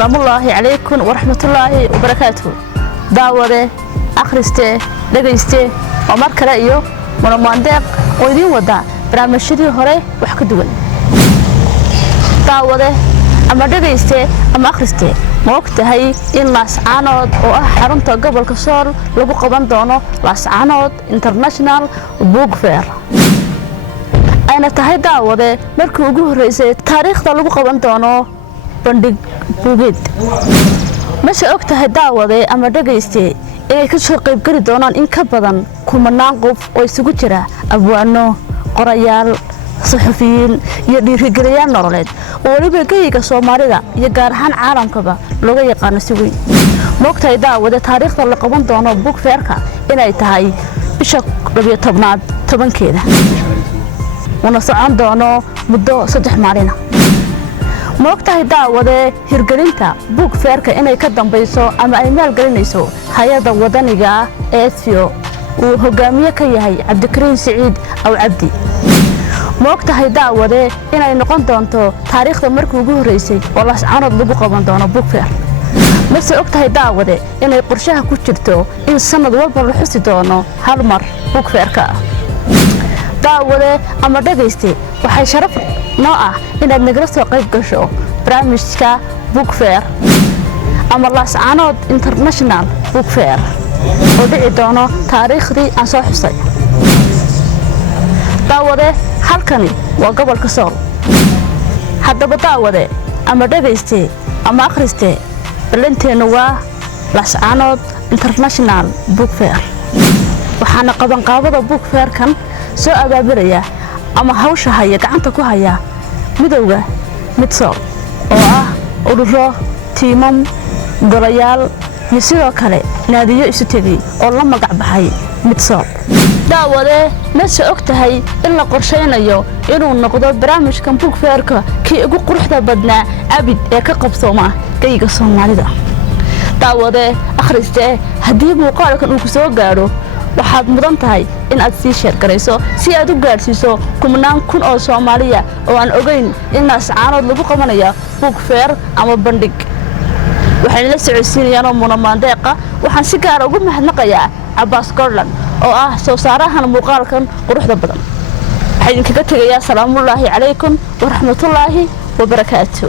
السلام الله عليكم ورحمة الله وبركاته. داوده أخرسته دقيسته ومرك رأيه من مانديق ويدين ودا برامجي هراء وحكدون. داوده أما دقيسته أما أخرسته موقت هاي إن لاسعانود وأحرمت قبل كسر لبو قبان دونو لاسعانود انترناشنال بوغ فير. أنا تهاي داوده مركو وجوه رئيسة تاريخ لبو قبان دونو بندق بوغيد. ماشي أوقتها داوده أما دقيسته إنay ka soo qayb gali doonaan in ka badan kumanaan qof oo isugu jira abwaano qorayaal saxafiyiin iyo dhiirigeliyaal nololeed oo waliba geyga Soomaalida iyo gaar ahaan caalamkaba looga yaqaan si weyn moogtay daawada taariikhda la qaban doono BUUG feerka inay tahay bisha 12aad 10keeda wana socon doono muddo 3 maalin moogtahay daawada hirgelinta BUUG feerka inay ka dambayso ama ay maal galinayso hay'adda wadaniga SFO uu hogaamiye ka yahay Cabdikariin Saciid aw Cabdi moogtahay daawada inay noqon doonto taariikhda markii ugu horeysay oo LASCANOOD lagu qaban doono BUUG feer marse ogtahay daawada inay qorshaha ku jirto in sanad walba la xusi doono hal mar BUUG feerka daawada ama dhageyste waxay sharaf noo ah inaad nagala soo qayb gasho barnaamijka BUUG feer ama LASCANOOD international BUUG feer oo dhici doono taariikhdii aan soo xusay daawade halkani waa gobolka Sool haddaba daawade ama dhageyste ama akhriste balanteena waa LASCANOOD international BUUG feer waxaana qaban qaabada BUUG feerkan soo abaabulaya ama hawsha haya gacanta ku haya midowga Sool oo ah ururo tiimam golayaal iyo sidoo kale naadiyo isu tagay oo la magac baxay Sool daawade ma soo ogtahay in la qorsheynayo inuu noqdo barnaamijkan BUUG feerka kii ugu quruxda badnaa abid ee ka qabsooma geyga Soomaalida daawade akhriste hadii muuqaalkan uu ku soo gaaro waxaad mudan tahay in aad sii sheer garayso si aad u gaarsiiso kumanaan kun oo Soomaaliya oo aan ogeyn in LASCANOOD lagu qabanayo BUUG feer ama bandhig waxaan la socodsiinayaan Mandeeq waxaan si gaar ah ugu mahadnaqayaa Abbas Gordon oo ah soo saarahan muuqaalkan quruxda badan waxaan idinkaga tagayaa salaamu calaykum wa rahmatullaahi wa barakaatuh